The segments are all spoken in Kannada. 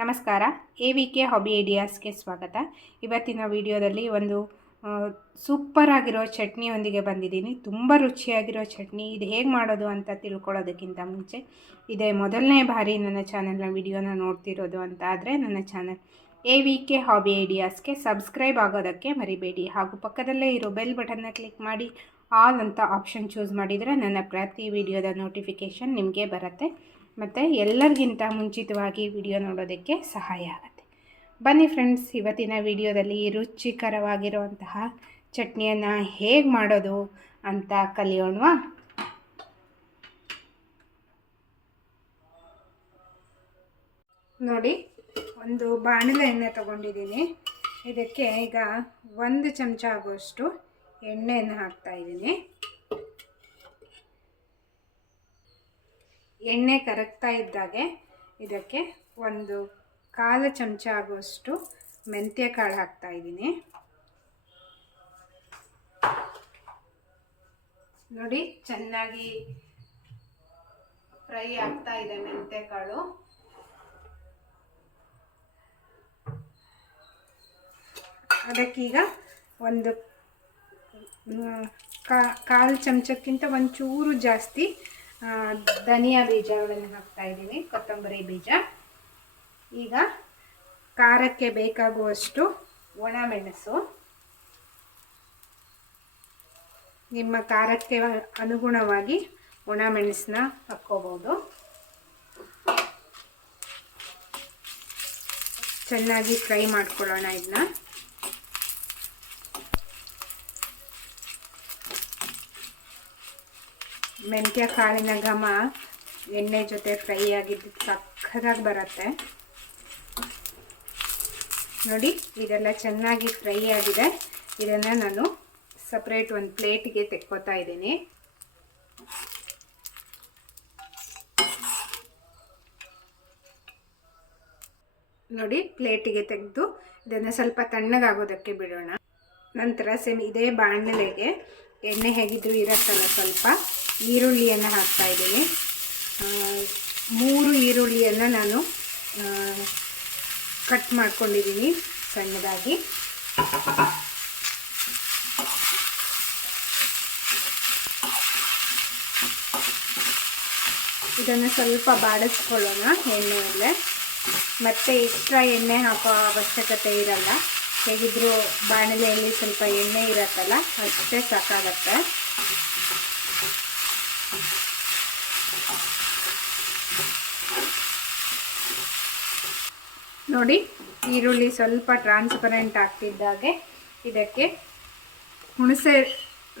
ನಮಸ್ಕಾರ. ಎ ವಿ ಕೆ ಹಾಬಿ ಐಡಿಯಾಸ್ಗೆ ಸ್ವಾಗತ. ಇವತ್ತಿನ ವಿಡಿಯೋದಲ್ಲಿ ಒಂದು ಸೂಪರ್ ಆಗಿರೋ ಚಟ್ನಿಯೊಂದಿಗೆ ಬಂದಿದ್ದೀನಿ. ತುಂಬ ರುಚಿಯಾಗಿರೋ ಚಟ್ನಿ. ಇದು ಹೇಗೆ ಮಾಡೋದು ಅಂತ ತಿಳ್ಕೊಳ್ಳೋದಕ್ಕಿಂತ ಮುಂಚೆ, ಇದೇ ಮೊದಲನೇ ಬಾರಿ ನನ್ನ ಚಾನಲ್ನ ವಿಡಿಯೋನ ನೋಡ್ತಿರೋದು ಅಂತ ಆದರೆ, ನನ್ನ channel A V K hobby ಐಡಿಯಾಸ್ಗೆ subscribe ಆಗೋದಕ್ಕೆ ಮರಿಬೇಡಿ. ಹಾಗೂ ಪಕ್ಕದಲ್ಲೇ ಇರೋ ಬೆಲ್ ಬಟನ್ನ ಕ್ಲಿಕ್ ಮಾಡಿ ಆಲ್ ಅಂತ ಆಪ್ಷನ್ ಚೂಸ್ ಮಾಡಿದರೆ ನನ್ನ ಪ್ರತಿ ವಿಡಿಯೋದ ನೋಟಿಫಿಕೇಷನ್ ನಿಮಗೆ ಬರುತ್ತೆ. ಮತ್ತು ಎಲ್ಲರಿಗಿಂತ ಮುಂಚಿತವಾಗಿ ವಿಡಿಯೋ ನೋಡೋದಕ್ಕೆ ಸಹಾಯ ಆಗುತ್ತೆ. ಬನ್ನಿ ಫ್ರೆಂಡ್ಸ್, ಇವತ್ತಿನ ವಿಡಿಯೋದಲ್ಲಿ ರುಚಿಕರವಾಗಿರುವಂತಹ ಚಟ್ನಿಯನ್ನು ಹೇಗೆ ಮಾಡೋದು ಅಂತ ಕಲಿಯೋಣವಾ? ನೋಡಿ, ಒಂದು ಬಾಣಲೆ ಎಣ್ಣೆ ತಗೊಂಡಿದ್ದೀನಿ. ಇದಕ್ಕೆ ಈಗ ಒಂದು ಚಮಚ ಆಗುವಷ್ಟು ಎಣ್ಣೆಯನ್ನು ಹಾಕ್ತಾ ಎಣ್ಣೆ ಕರಗ್ತಾ ಇದ್ದಾಗೆ, ಇದಕ್ಕೆ ಒಂದು ಕಾಲು ಚಮಚ ಆಗುವಷ್ಟು ಮೆಂತ್ಯ ಕಾಳು ಹಾಕ್ತಾ ಇದ್ದೀನಿ. ನೋಡಿ, ಚೆನ್ನಾಗಿ ಫ್ರೈ ಆಗ್ತಾ ಇದೆ ಮೆಂತ್ಯ ಕಾಳು. ಅದಕ್ಕೀಗ ಒಂದು ಕಾಲು ಚಮಚಕ್ಕಿಂತ ಒಂಚೂರು ಜಾಸ್ತಿ ಧನಿಯಾ ಬೀಜಗಳನ್ನು ಹಾಕ್ತಾ ಇದ್ದೀನಿ ಕೊತ್ತಂಬರಿ ಬೀಜ. ಈಗ ಖಾರಕ್ಕೆ ಬೇಕಾಗುವಷ್ಟು ಒಣಮೆಣಸು. ನಿಮ್ಮ ಖಾರಕ್ಕೆ ಅನುಗುಣವಾಗಿ ಒಣಮೆಣಸನ್ನ ಹಾಕ್ಕೋಬೋದು. ಚೆನ್ನಾಗಿ ಫ್ರೈ ಮಾಡ್ಕೊಳ್ಳೋಣ ಇದನ್ನ ಮೆಂತ್ಯ ಕಾಳಿನ ಘಮ, ಎಣ್ಣೆ ಜೊತೆ ಫ್ರೈ ಆಗಿದ್ದು ಸಕ್ಕದಾಗಿ ಬರುತ್ತೆ. ನೋಡಿ, ಇದೆಲ್ಲ ಚೆನ್ನಾಗಿ ಫ್ರೈ ಆಗಿದೆ. ಇದನ್ನು ನಾನು ಸಪ್ರೇಟ್ ಒಂದು ಪ್ಲೇಟಿಗೆ ತೆಕ್ಕೋತಾ ಇದ್ದೀನಿ. ನೋಡಿ, ಪ್ಲೇಟಿಗೆ ತೆಗೆದು ಇದನ್ನು ಸ್ವಲ್ಪ ತಣ್ಣಗಾಗೋದಕ್ಕೆ ಬಿಡೋಣ. ನಂತರ ಸೇಮ್ ಇದೇ ಬಾಣಲೆಗೆ ಎಣ್ಣೆ ಹೇಗಿದ್ರು ಇರತ್ತಲ್ಲ ಸ್ವಲ್ಪ. ಈರುಳ್ಳಿಯನ್ನು ಹಾಕ್ತಾ ಇದ್ದೀನಿ. ಮೂರು ಈರುಳ್ಳಿಯನ್ನು ನಾನು ಕಟ್ ಮಾಡ್ಕೊಂಡಿದ್ದೀನಿ ಸಣ್ಣದಾಗಿ. ಇದನ್ನು ಸ್ವಲ್ಪ ಬಾಡಿಸ್ಕೊಳ್ಳೋಣ ಎಣ್ಣೆಯಲ್ಲೇ ಮತ್ತೆ ಎಕ್ಸ್ಟ್ರಾ ಎಣ್ಣೆ ಹಾಕೋ ಅವಶ್ಯಕತೆ ಇರಲ್ಲ. ಹೇಗಿದ್ರೂ ಬಾಣಲೆಯಲ್ಲಿ ಸ್ವಲ್ಪ ಎಣ್ಣೆ ಇರತ್ತಲ್ಲ, ಅಷ್ಟೇ ಸಾಕಾಗತ್ತೆ. ನೋಡಿ, ಈರುಳ್ಳಿ ಸ್ವಲ್ಪ ಟ್ರಾನ್ಸ್ಪರೆಂಟ್ ಆಗ್ತಿದ್ದಾಗೆ. ಇದಕ್ಕೆ ಹುಣಸೆ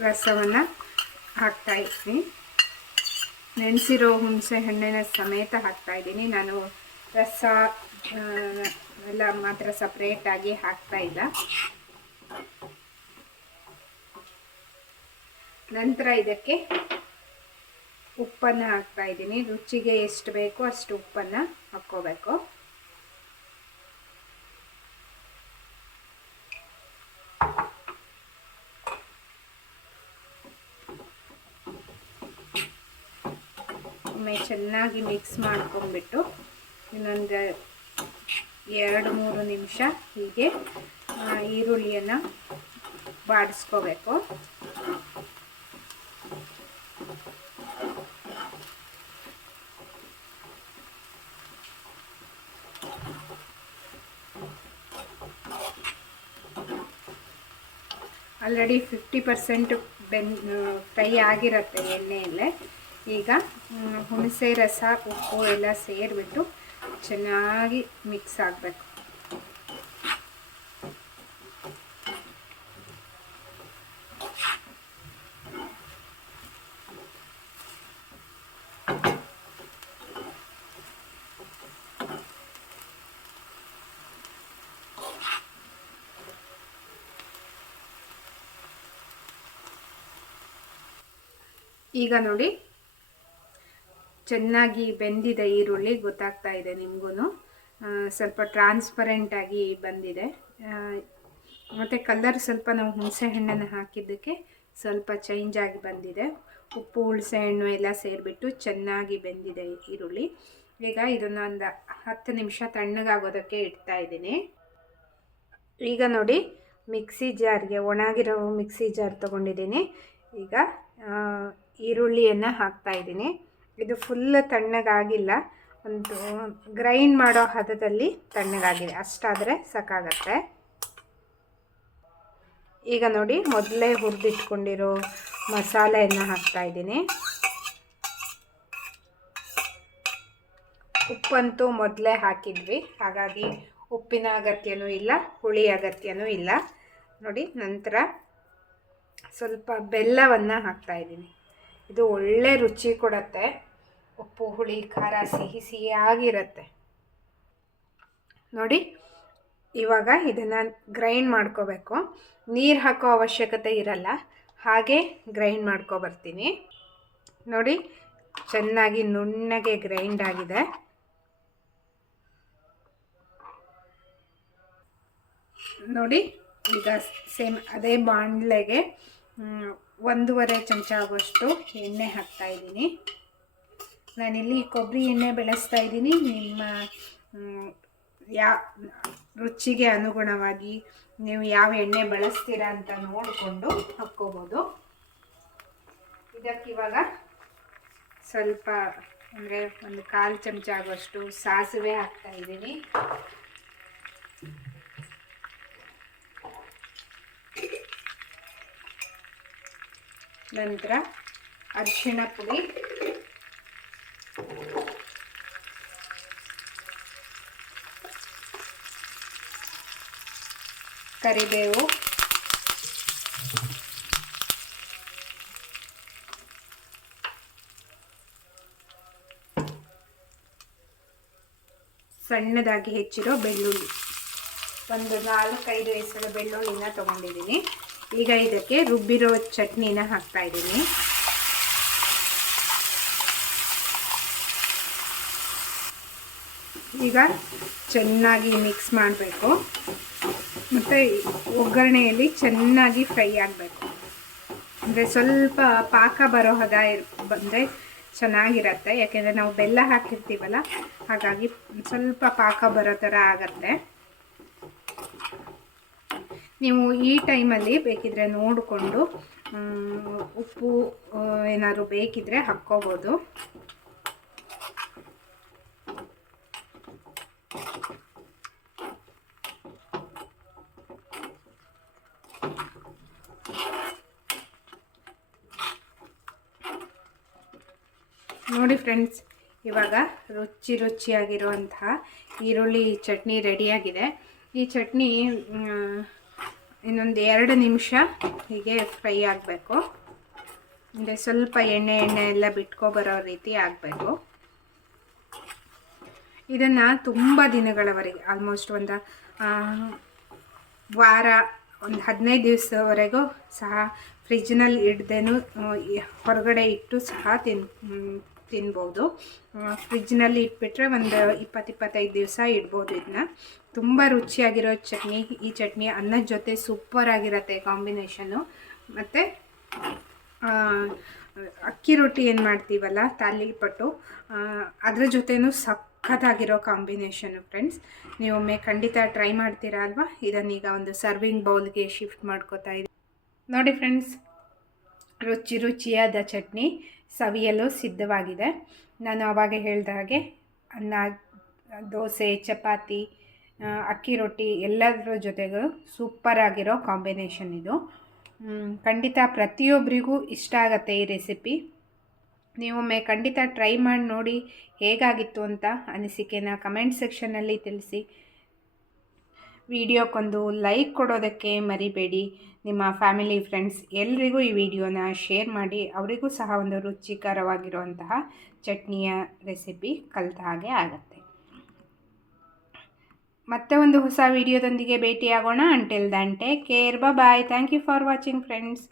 ರಸವನ್ನು ಹಾಕ್ತಾ ಇದ್ದೀನಿ. ನೆನೆಸಿರೋ ಹುಣಸೆ ಹಣ್ಣಿನ ಸಮೇತ ಹಾಕ್ತಾ ಇದ್ದೀನಿ. ನಾನು ರಸ ಎಲ್ಲ ಮಾತ್ರ ಸಪ್ರೇಟಾಗಿ ಹಾಕ್ತಾ ಇಲ್ಲ. ನಂತರ ಇದಕ್ಕೆ ಉಪ್ಪನ್ನು ಹಾಕ್ತಾ ಇದ್ದೀನಿ. ರುಚಿಗೆ ಎಷ್ಟು ಬೇಕೋ ಅಷ್ಟು ಉಪ್ಪನ್ನು ಹಾಕ್ಕೋಬೇಕು. ಒಮ್ಮೆ ಚೆನ್ನಾಗಿ ಮಿಕ್ಸ್ ಮಾಡ್ಕೊಂಡ್ಬಿಟ್ಟು ಇನ್ನೊಂದು ಎರಡು ಮೂರು ನಿಮಿಷ ಹೀಗೆ ಈರುಳ್ಳಿಯನ್ನು ಬಾಡಿಸ್ಕೋಬೇಕು. Already fifty percent been fry ಆಗಿರುತ್ತೆ ಎಣ್ಣೆಯಲ್ಲೇ. ಈಗ ಹುಣಸೆ ರಸ, ಉಪ್ಪು ಎಲ್ಲ ಸೇರಿಬಿಟ್ಟು ಚೆನ್ನಾಗಿ ಮಿಕ್ಸ್ ಆಗಬೇಕು. ಈಗ ನೋಡಿ. ಚೆನ್ನಾಗಿ ಬೆಂದಿದೆ ಈರುಳ್ಳಿ, ಗೊತ್ತಾಗ್ತಾ ಇದೆ ನಿಮಗೂ ಸ್ವಲ್ಪ ಟ್ರಾನ್ಸ್ಪರೆಂಟಾಗಿ ಬಂದಿದೆ. ಮತ್ತು ಕಲರ್ ಸ್ವಲ್ಪ ನಾವು ಹುಣಸೆಹಣ್ಣನ್ನು ಹಾಕಿದ್ದಕ್ಕೆ ಸ್ವಲ್ಪ ಚೇಂಜ್ ಆಗಿ ಬಂದಿದೆ. ಉಪ್ಪು, ಹುಣಸೆ ಹಣ್ಣು ಎಲ್ಲ ಸೇರಿಬಿಟ್ಟು ಚೆನ್ನಾಗಿ ಬೆಂದಿದೆ ಈರುಳ್ಳಿ. ಈಗ ಇದನ್ನು ಒಂದು ಹತ್ತು ನಿಮಿಷ ತಣ್ಣಗಾಗೋದಕ್ಕೆ ಇಡ್ತಾ ಇದ್ದೀನಿ. ಈಗ ನೋಡಿ, ಮಿಕ್ಸಿ ಜಾರ್ಗೆ ಒಣಗಿರೋ ಮಿಕ್ಸಿ ಜಾರ್ ತೊಗೊಂಡಿದ್ದೀನಿ. ಈಗ ಈರುಳ್ಳಿಯನ್ನು ಹಾಕ್ತಾ ಇದ್ದೀನಿ. ಇದು ಫುಲ್ ತಣ್ಣಗಾಗಿಲ್ಲ. ಒಂದು ಗ್ರೈಂಡ್ ಮಾಡೋ ಹದದಲ್ಲಿ ತಣ್ಣಗಾಗಿದೆ. ಅಷ್ಟಾದರೆ ಸಾಕಾಗತ್ತೆ. ಈಗ ನೋಡಿ, ಮೊದಲೇ ಹುರಿದಿಟ್ಕೊಂಡಿರೋ ಮಸಾಲೆಯನ್ನು ಹಾಕ್ತಾ ಇದ್ದೀನಿ. ಉಪ್ಪಂತೂ ಮೊದಲೇ ಹಾಕಿದ್ವಿ. ಹಾಗಾಗಿ ಉಪ್ಪಿನ ಅಗತ್ಯನೂ ಇಲ್ಲ, ಹುಳಿ ಅಗತ್ಯನೂ ಇಲ್ಲ. ನೋಡಿ, ನಂತರ ಸ್ವಲ್ಪ ಬೆಲ್ಲವನ್ನು ಹಾಕ್ತಾ ಇದ್ದೀನಿ. ಇದು ಒಳ್ಳೆ ರುಚಿ ಕೊಡುತ್ತೆ. ಉಪ್ಪು, ಹುಳಿ, ಖಾರ ಸಿಹಿ ಸಿಹಿಯಾಗಿರುತ್ತೆ. ನೋಡಿ, ಇವಾಗ ಇದನ್ನು ಗ್ರೈಂಡ್ ಮಾಡ್ಕೋಬೇಕು. ನೀರು ಹಾಕೋ ಅವಶ್ಯಕತೆ ಇರಲ್ಲ. ಹಾಗೆ ಗ್ರೈಂಡ್ ಮಾಡ್ಕೊಬರ್ತೀನಿ ನೋಡಿ, ಚೆನ್ನಾಗಿ ನುಣ್ಣಗೆ ಗ್ರೈಂಡ್ ಆಗಿದೆ. ನೋಡಿ, ಈಗ ಸೇಮ್ ಅದೇ ಬಾಣಲೆಗೆ ಒಂದೂವರೆ ಚಮಚ ಆಗುವಷ್ಟು ಎಣ್ಣೆ ಹಾಕ್ತಾ ಇದ್ದೀನಿ. ನಾನಿಲ್ಲಿ ಕೊಬ್ಬರಿ ಎಣ್ಣೆ ಬೆಳೆಸ್ತಾ ಇದ್ದೀನಿ. ನಿಮ್ಮ ಯಾ, ರುಚಿಗೆ ಅನುಗುಣವಾಗಿ ನೀವು ಯಾವ ಎಣ್ಣೆ ಬಳಸ್ತೀರಾ ಅಂತ ನೋಡಿಕೊಂಡು ಹಾಕ್ಕೋಬೋದು. ಇದಕ್ಕಿವಾಗ ಸ್ವಲ್ಪ, ಅಂದರೆ ಒಂದು ಕಾಲು ಚಮಚ ಆಗುವಷ್ಟು ಸಾಸಿವೆ ಹಾಕ್ತಾ ಇದ್ದೀನಿ. ನಂತರ ಅರಿಶಿಣ ಪುಡಿ. ಕರಿಬೇವು. ಸಣ್ಣದಾಗಿ ಹೆಚ್ಚಿರೋ ಬೆಳ್ಳುಳ್ಳಿ. ಒಂದು ನಾಲ್ಕೈದು ಹೆಸರು ಬೆಳ್ಳುಳ್ಳಿನ ತೊಗೊಂಡಿದ್ದೀನಿ. ಈಗ ಇದಕ್ಕೆ ರುಬ್ಬಿರೋ ಚಟ್ನಿನ ಹಾಕ್ತಾ ಇದ್ದೀನಿ. ಈಗ ಚೆನ್ನಾಗಿ ಮಿಕ್ಸ್ ಮಾಡಬೇಕು. ಮತ್ತು ಒಗ್ಗರಣೆಯಲ್ಲಿ ಚೆನ್ನಾಗಿ ಫ್ರೈ ಆಗಬೇಕು. ಅಂದರೆ ಸ್ವಲ್ಪ ಪಾಕ ಬರೋ ಹದ ಇರ್, ಬಂದರೆ ಚೆನ್ನಾಗಿರತ್ತೆ. ಯಾಕೆಂದರೆ ನಾವು ಬೆಲ್ಲ ಹಾಕಿರ್ತೀವಲ್ಲ, ಹಾಗಾಗಿ ಸ್ವಲ್ಪ ಪಾಕ ಬರೋ ಥರ ಆಗತ್ತೆ. ನೀವು ಈ ಟೈಮಲ್ಲಿ ಬೇಕಿದ್ರೆ ನೋಡಿಕೊಂಡು ಉಪ್ಪು ಏನಾದರೂ ಬೇಕಿದ್ರೆ ಹಾಕ್ಕೋಬೋದು. ನೋಡಿ ಫ್ರೆಂಡ್ಸ್, ಇವಾಗ ರುಚಿ ರುಚಿಯಾಗಿರುವಂತಹ ಈರುಳ್ಳಿ ಚಟ್ನಿ ರೆಡಿಯಾಗಿದೆ. ಈ ಚಟ್ನಿ ಇನ್ನೊಂದು ಎರಡು ನಿಮಿಷ ಹೀಗೆ ಫ್ರೈ ಆಗಬೇಕು. ಅಂದರೆ ಸ್ವಲ್ಪ ಎಣ್ಣೆ ಎಣ್ಣೆ ಎಲ್ಲ ಬಿಟ್ಕೊ ಬರೋ ರೀತಿ ಆಗಬೇಕು. ಇದನ್ನು ತುಂಬ ದಿನಗಳವರೆಗೆ ಆಲ್ಮೋಸ್ಟ್ ಒಂದು ವಾರ, ಒಂದು ಹದಿನೈದು ದಿವಸವರೆಗೂ ಸಹ ಫ್ರಿಜ್ನಲ್ಲಿ ಇಡದೇನು ಹೊರಗಡೆ ಇಟ್ಟು ಸಹ ತಿನ್ ತಿನ್ಬೋದು. ಫ್ರಿಜ್ನಲ್ಲಿ ಇಟ್ಬಿಟ್ರೆ ಒಂದು ಇಪ್ಪತ್ತು, ಇಪ್ಪತ್ತೈದು ದಿವಸ ಇಡ್ಬೋದು ಇದನ್ನ ತುಂಬ ರುಚಿಯಾಗಿರೋ ಚಟ್ನಿ. ಈ ಚಟ್ನಿ ಅನ್ನದ ಜೊತೆ ಸೂಪರ್ ಆಗಿರತ್ತೆ ಕಾಂಬಿನೇಷನ್ನು. ಮತ್ತು ಅಕ್ಕಿ ರೊಟ್ಟಿ ಏನು ಮಾಡ್ತೀವಲ್ಲ ತಾಲಿಪಟ್ಟು ಪಟ್ಟು ಅದ್ರ ಜೊತೆನೂ ಸಖತ್ತಾಗಿರೋ ಕಾಂಬಿನೇಷನು ಫ್ರೆಂಡ್ಸ್ ನೀವೊಮ್ಮೆ ಖಂಡಿತ ಟ್ರೈ ಮಾಡ್ತೀರಾ ಅಲ್ವಾ? ಇದನ್ನೀಗ ಒಂದು ಸರ್ವಿಂಗ್ ಬೌಲ್ಗೆ ಶಿಫ್ಟ್ ಮಾಡ್ಕೋತಾ ಇದ್ದೀನಿ ನೋಡಿ ಫ್ರೆಂಡ್ಸ್ ರುಚಿ ರುಚಿಯಾದ ಚಟ್ನಿ. ಸವಿಯಲು ಸಿದ್ಧವಾಗಿದೆ. ನಾನು ಆವಾಗ ಹೇಳಿದ ಹಾಗೆ ಅನ್ನ, ದೋಸೆ, ಚಪಾತಿ ಅಕ್ಕಿ ರೊಟ್ಟಿ ಎಲ್ಲದರ ಜೊತೆಗೂ ಸೂಪರ್ ಆಗಿರೋ ಕಾಂಬಿನೇಷನ್ ಇದು. ಖಂಡಿತ ಪ್ರತಿಯೊಬ್ಬರಿಗೂ ಇಷ್ಟ ಆಗುತ್ತೆ ಈ ರೆಸಿಪಿ ನೀವೊಮ್ಮೆ ಖಂಡಿತ ಟ್ರೈ ಮಾಡಿ ನೋಡಿ ಹೇಗಾಗಿತ್ತು ಅಂತ ಅನಿಸಿಕೆನ ಕಮೆಂಟ್ ಸೆಕ್ಷನಲ್ಲಿ ತಿಳಿಸಿ. ವಿಡಿಯೋಕ್ಕೊಂದು ಲೈಕ್ ಕೊಡೋದಕ್ಕೆ ಮರಿಬೇಡಿ. ನಿಮ್ಮ ಫ್ಯಾಮಿಲಿ, ಫ್ರೆಂಡ್ಸ್ ಎಲ್ರಿಗೂ ಈ ವಿಡಿಯೋನ ಶೇರ್ ಮಾಡಿ, ಅವರಿಗೂ ಸಹ ಒಂದು ರುಚಿಕರವಾಗಿರುವಂತಹ ಚಟ್ನಿಯ ರೆಸಿಪಿ ಕಲಿತ ಹಾಗೆ ಆಗುತ್ತೆ. ಮತ್ತೆ ಒಂದು ಹೊಸ ವಿಡಿಯೋದೊಂದಿಗೆ ಭೇಟಿಯಾಗೋಣ. Until then take care bye thank you for watching friends